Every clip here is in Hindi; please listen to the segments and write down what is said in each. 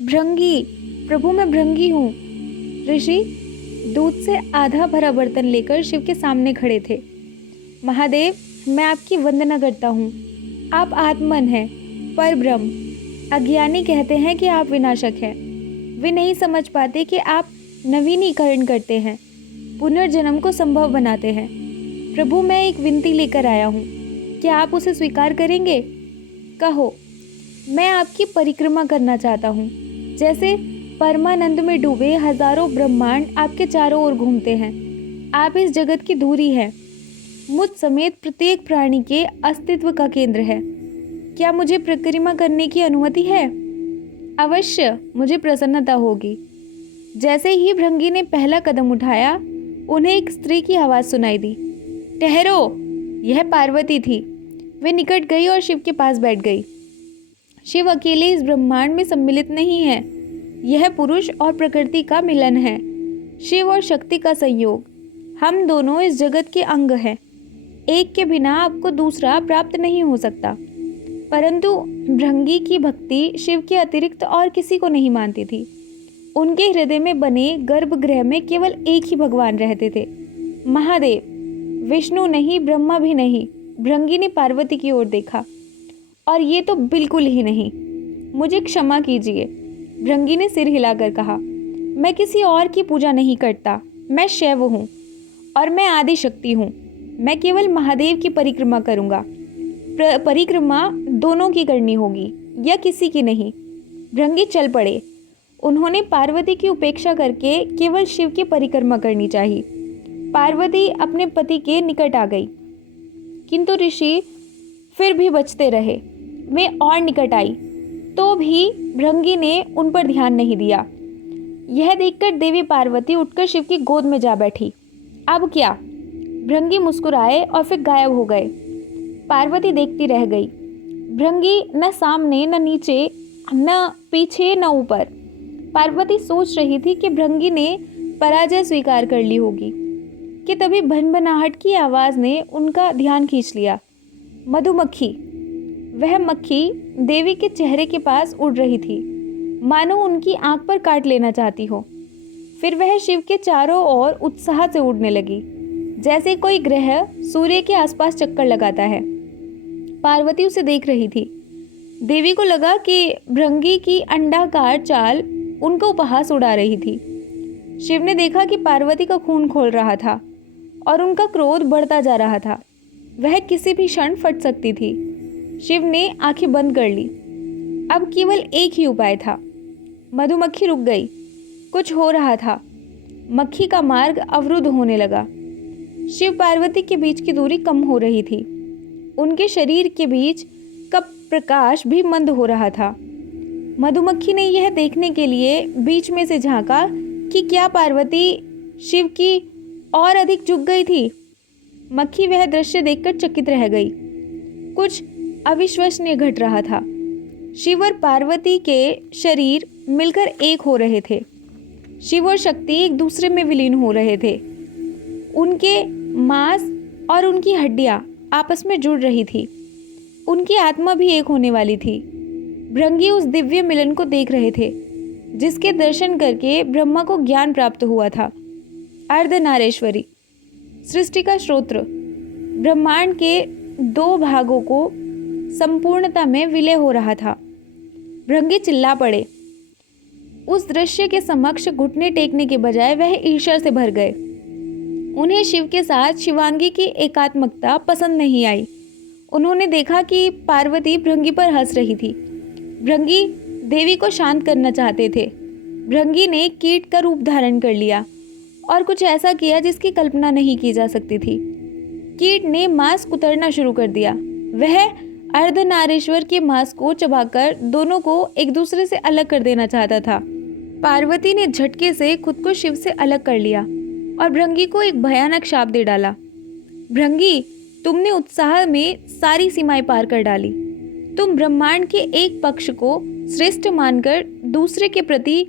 भृंगी, प्रभु मैं भृंगी हूँ। ऋषि दूध से आधा भरा बर्तन लेकर शिव के सामने खड़े थे। महादेव, मैं आपकी वंदना करता हूँ। आप आत्मन हैं, पर ब्रह्म। अज्ञानी कहते हैं कि आप विनाशक हैं। वे नहीं समझ पाते कि आप नवीनीकरण करते हैं, पुनर्जन्म को संभव बनाते हैं। प्रभु मैं एक विनती लेकर आया हूँ, क्या आप उसे स्वीकार करेंगे? कहो। मैं आपकी परिक्रमा करना चाहता हूँ। जैसे परमानंद में डूबे हजारों ब्रह्मांड आपके चारों ओर घूमते हैं। आप इस जगत की धुरी है, मुझ समेत प्रत्येक प्राणी के अस्तित्व का केंद्र है। क्या मुझे परिक्रमा करने की अनुमति है? अवश्य, मुझे प्रसन्नता होगी। जैसे ही भृंगी ने पहला कदम उठाया, उन्हें एक स्त्री की आवाज़ सुनाई दी। ठहरो, यह पार्वती थी। वे निकट गई और शिव के पास बैठ गई। शिव अकेले इस ब्रह्मांड में सम्मिलित नहीं है, यह पुरुष और प्रकृति का मिलन है, शिव और शक्ति का संयोग। हम दोनों इस जगत के अंग हैं। एक के बिना आपको दूसरा प्राप्त नहीं हो सकता। परंतु भृंगी की भक्ति शिव के अतिरिक्त और किसी को नहीं मानती थी। उनके हृदय में बने गर्भगृह में केवल एक ही भगवान रहते थे, महादेव। विष्णु नहीं, ब्रह्मा भी नहीं। भृंगी ने पार्वती की ओर देखा। और ये तो बिल्कुल ही नहीं। मुझे क्षमा कीजिए, भृंगी ने सिर हिलाकर कहा। मैं किसी और की पूजा नहीं करता। मैं शैव हूँ और मैं आदि शक्ति हूँ। मैं केवल महादेव की परिक्रमा करूँगा। परिक्रमा दोनों की करनी होगी, या किसी की नहीं। भृंगी चल पड़े। उन्होंने पार्वती की उपेक्षा करके केवल शिव की परिक्रमा करनी चाहिए। पार्वती अपने पति के निकट आ गई, किंतु ऋषि फिर भी बचते रहे। वे और निकट आई, तो भी भृंगी ने उन पर ध्यान नहीं दिया। यह देखकर देवी पार्वती उठकर शिव की गोद में जा बैठी। अब क्या? भृंगी मुस्कुराए और फिर गायब हो गए। पार्वती देखती रह गई। भृंगी न सामने न नीचे, न पीछे न ऊपर। पार्वती सोच रही थी कि भृंगी ने पराजय स्वीकार कर ली होगी, कि तभी भनभनाहट की आवाज़ ने उनका ध्यान खींच लिया। मधुमक्खी, वह मक्खी देवी के चेहरे के पास उड़ रही थी, मानो उनकी आंख पर काट लेना चाहती हो। फिर वह शिव के चारों ओर उत्साह से उड़ने लगी, जैसे कोई ग्रह सूर्य के आसपास चक्कर लगाता है। पार्वती उसे देख रही थी। देवी को लगा कि भृंगी की अंडाकार चाल उनको उपहास उड़ा रही थी। शिव ने देखा कि पार्वती का खून खोल रहा था और उनका क्रोध बढ़ता जा रहा था। वह किसी भी क्षण फट सकती थी। शिव ने आंखें बंद कर ली। अब केवल एक ही उपाय था। मधुमक्खी रुक गई। कुछ हो रहा था। मक्खी का मार्ग अवरुद्ध होने लगा। शिव पार्वती के बीच की दूरी कम हो रही थी। उनके शरीर के बीच का प्रकाश भी मंद हो रहा था। मधुमक्खी ने यह देखने के लिए बीच में से झांका कि क्या पार्वती शिव की और अधिक झुक गई थी। मक्खी वह दृश्य देखकर चकित रह गई। कुछ अविश्वसनीय घट रहा था। शिव और पार्वती के शरीर मिलकर एक हो रहे थे। शिव और शक्ति एक दूसरे में विलीन हो रहे थे। उनके मांस और उनकी हड्डियां आपस में जुड़ रही थी। उनकी आत्मा भी एक होने वाली थी। भृंगी उस दिव्य मिलन को देख रहे थे, जिसके दर्शन करके ब्रह्मा को ज्ञान प्राप्त हुआ था। अर्धनारेश्वरी, सृष्टि का स्रोत्र, ब्रह्मांड के दो भागों को संपूर्णता में विलय हो रहा था। भृंगी चिल्ला पड़े। उस दृश्य के समक्ष घुटने टेकने के बजाय वह ईर्ष्या से भर गए। उन्हें शिव के साथ शिवांगी की एकात्मकता पसंद नहीं आई। उन्होंने देखा कि पार्वती भृंगी पर हंस रही थी। भृंगी देवी को शांत करना चाहते थे। भृंगी ने कीट का रूप धारण कर लिया और कुछ ऐसा किया जिसकी कल्पना नहीं की जा सकती थी। कीट ने मांस कुतरना शुरू कर दिया। वह अर्धनारीश्वर के मांस को चबाकर दोनों को एक दूसरे से अलग कर देना चाहता था। पार्वती ने झटके से खुद को शिव से अलग कर लिया और भृंगी को एक भयानक शाप दे डाला। भृंगी, तुमने उत्साह में सारी सीमाएं पार कर डाली। तुम ब्रह्मांड के एक पक्ष को श्रेष्ठ मानकर दूसरे के प्रति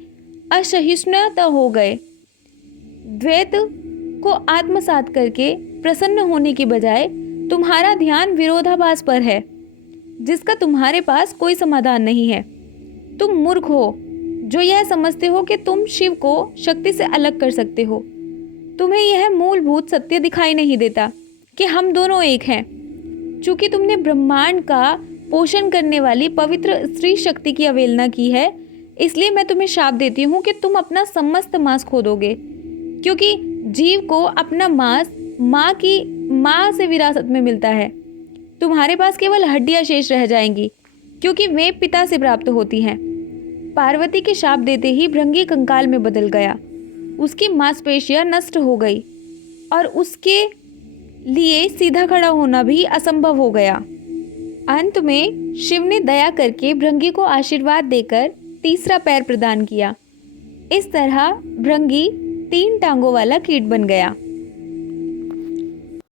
असहिष्णुता हो गए। द्वैत को आत्मसात करके प्रसन्न होने की बजाय तुम्हारा ध्यान विरोधाभास पर है, जिसका तुम्हारे पास कोई समाधान नहीं है। तुम मूर्ख हो, जो यह समझते हो कि तुम शिव को शक्ति से अलग कर सकते हो। तुम्हें यह मूलभूत सत्य दिखाई नहीं देता कि हम दोनों एक हैं। चूंकि तुमने ब्रह्मांड का पोषण करने वाली पवित्र स्त्री शक्ति की अवहेलना की है, इसलिए मैं तुम्हें शाप देती हूँ कि तुम अपना समस्त मांस खो दोगे, क्योंकि जीव को अपना मांस माँ से विरासत में मिलता है। तुम्हारे पास केवल हड्डियां शेष रह जाएंगी, क्योंकि वे पिता से प्राप्त होती हैं। पार्वती के शाप देते ही भृंगी कंकाल में बदल गया। उसकी मांसपेशियां नष्ट हो गई और उसके लिए सीधा खड़ा होना भी असंभव हो गया। अंत में शिव ने दया करके भृंगी को आशीर्वाद देकर तीसरा पैर प्रदान किया। इस तरह भृंगी 3 टांगों वाला कीट बन गया।